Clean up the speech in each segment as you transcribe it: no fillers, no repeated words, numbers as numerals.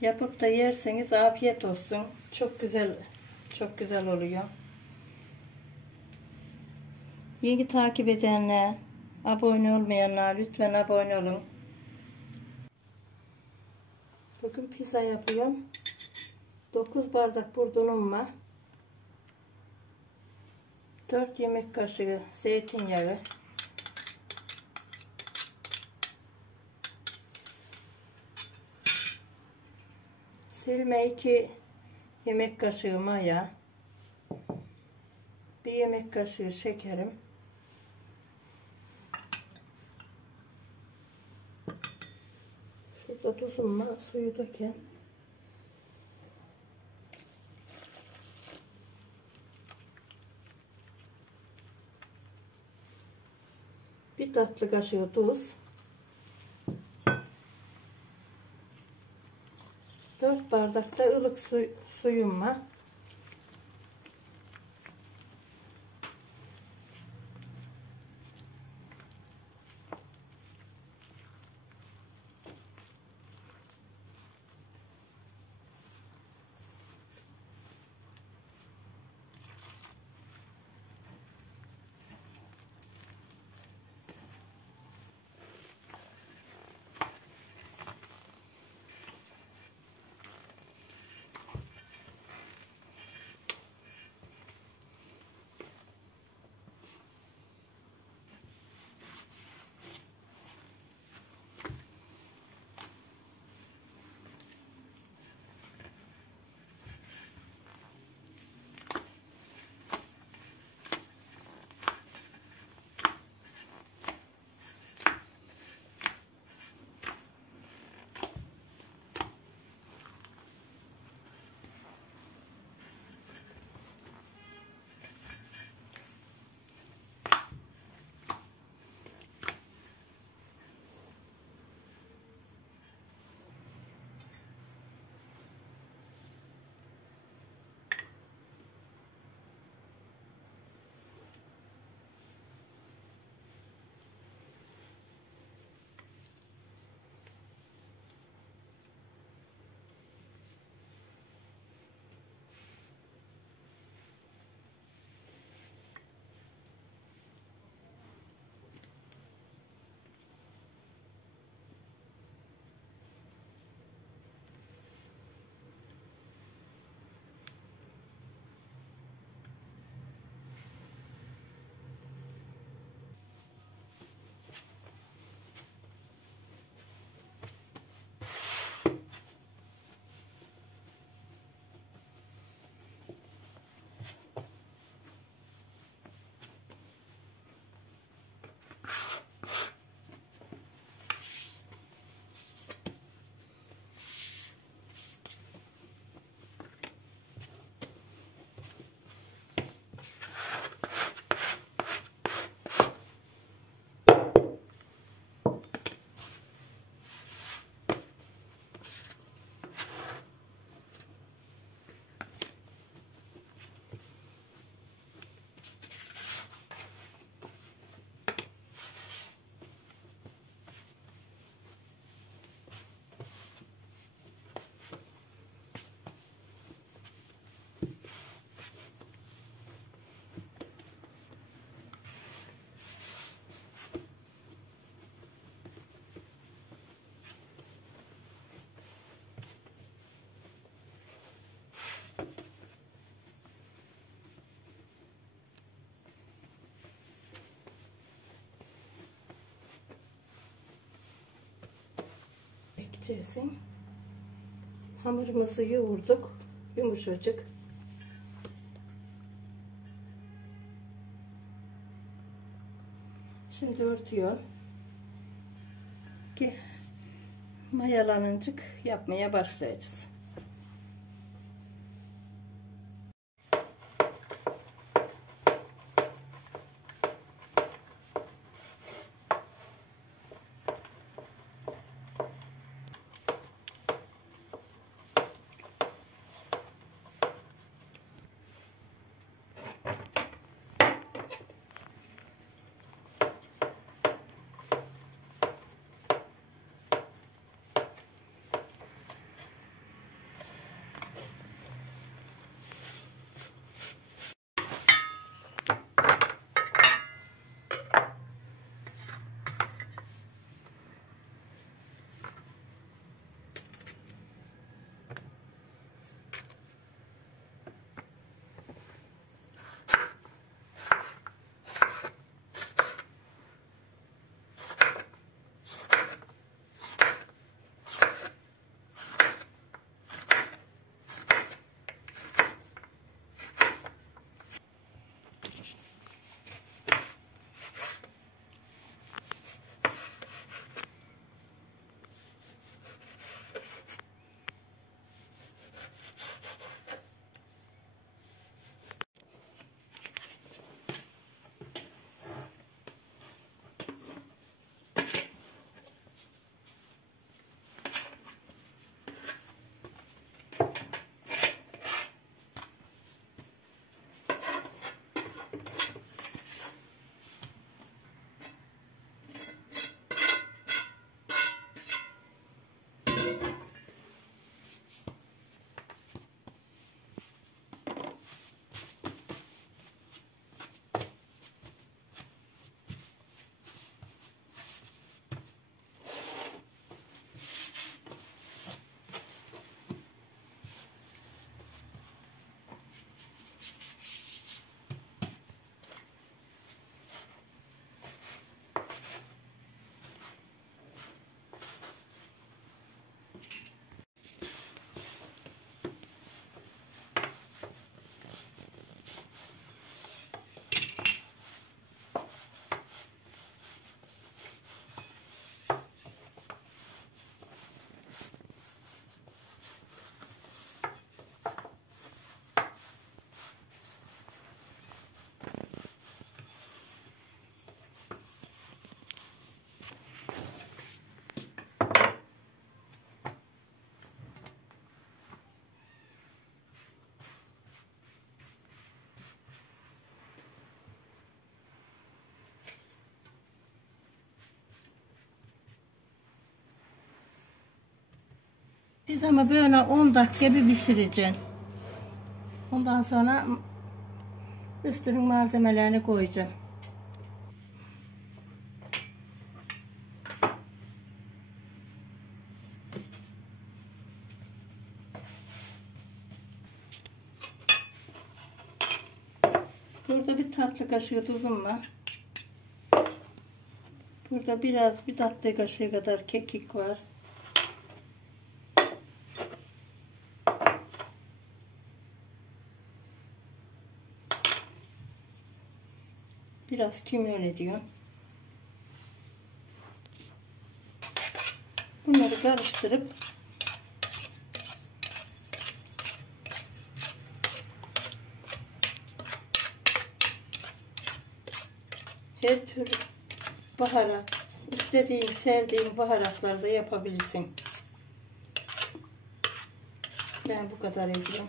Yapıp da yerseniz afiyet olsun. Çok güzel oluyor. Yeni takip edenler, abone olmayanlar lütfen abone olun. Bugün pizza yapıyorum. 9 bardak burdunum var. 4 yemek kaşığı zeytinyağı. Silme 2 yemek kaşığı maya. 1 yemek kaşığı şekerim. Şurada tuzum var, suyu döken. Bir tatlı kaşığı tuz. 4 bardak da ılık suyum var. Ekleyeceğim. Hamurumuzu yoğurduk. Yumuşacık. Şimdi örtüyor. Ki mayalanıncık yapmaya başlayacağız. Biz ama böyle 10 dakika bir pişireceğim. Ondan sonra üstünün malzemelerini koyacağım. Burada bir tatlı kaşığı tuzum var. Burada bir tatlı kaşığı kadar kekik var. Biraz kimyon ediyorum. Bunları karıştırıp her türlü baharat, istediğin, sevdiğin baharatlarda yapabilirsin. Ben bu kadar ediyorum.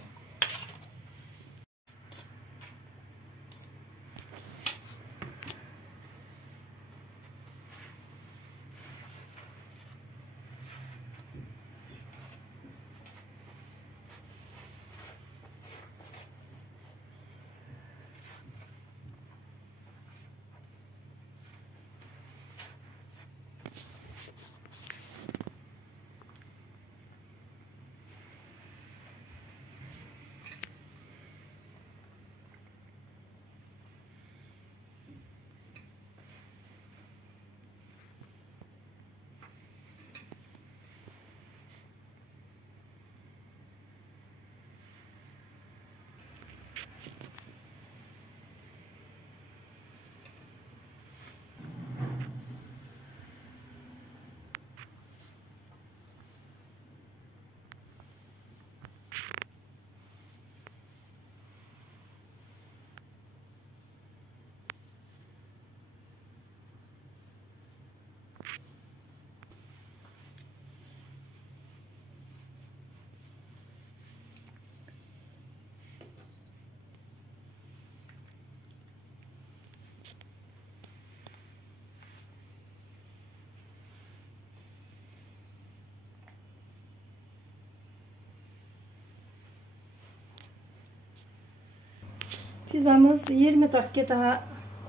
Pizzamız 20 dakika daha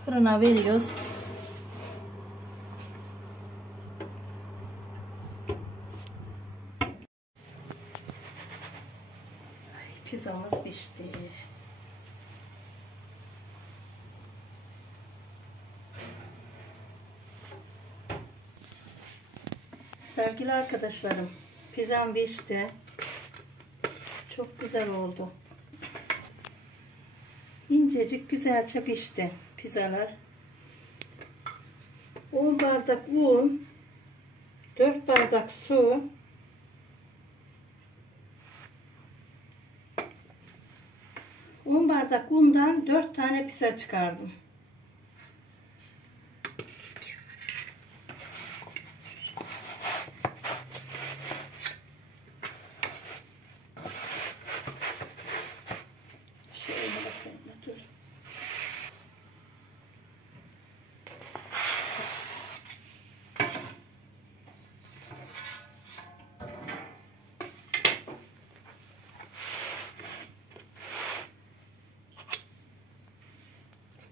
fırına veriyoruz. Pizzamız pişti. Sevgili arkadaşlarım, pizzam pişti. Çok güzel oldu. İncecik güzelce pişti pizzalar. 10 bardak un, 4 bardak su, 10 bardak undan 4 tane pizza çıkardım.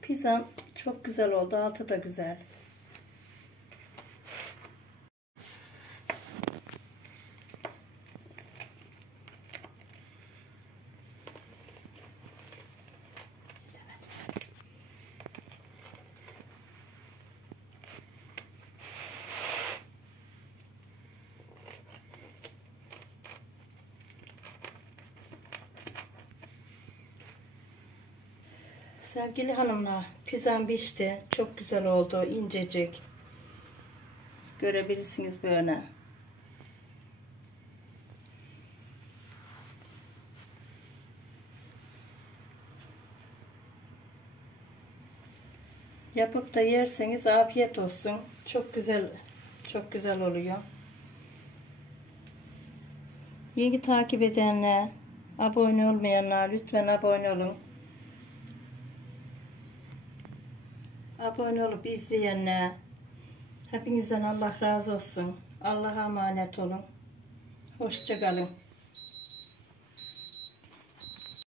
Pizzam çok güzel oldu. Altı da güzel. Sevgili hanımlar, pizzam pişti. Çok güzel oldu. İncecik. Görebilirsiniz böyle. Yapıp da yerseniz afiyet olsun. Çok güzel, çok güzel oluyor. Yeni takip edenler, abone olmayanlar lütfen abone olun. Abone olup izleyenler, hepinizden Allah razı olsun. Allah'a emanet olun. Hoşça kalın.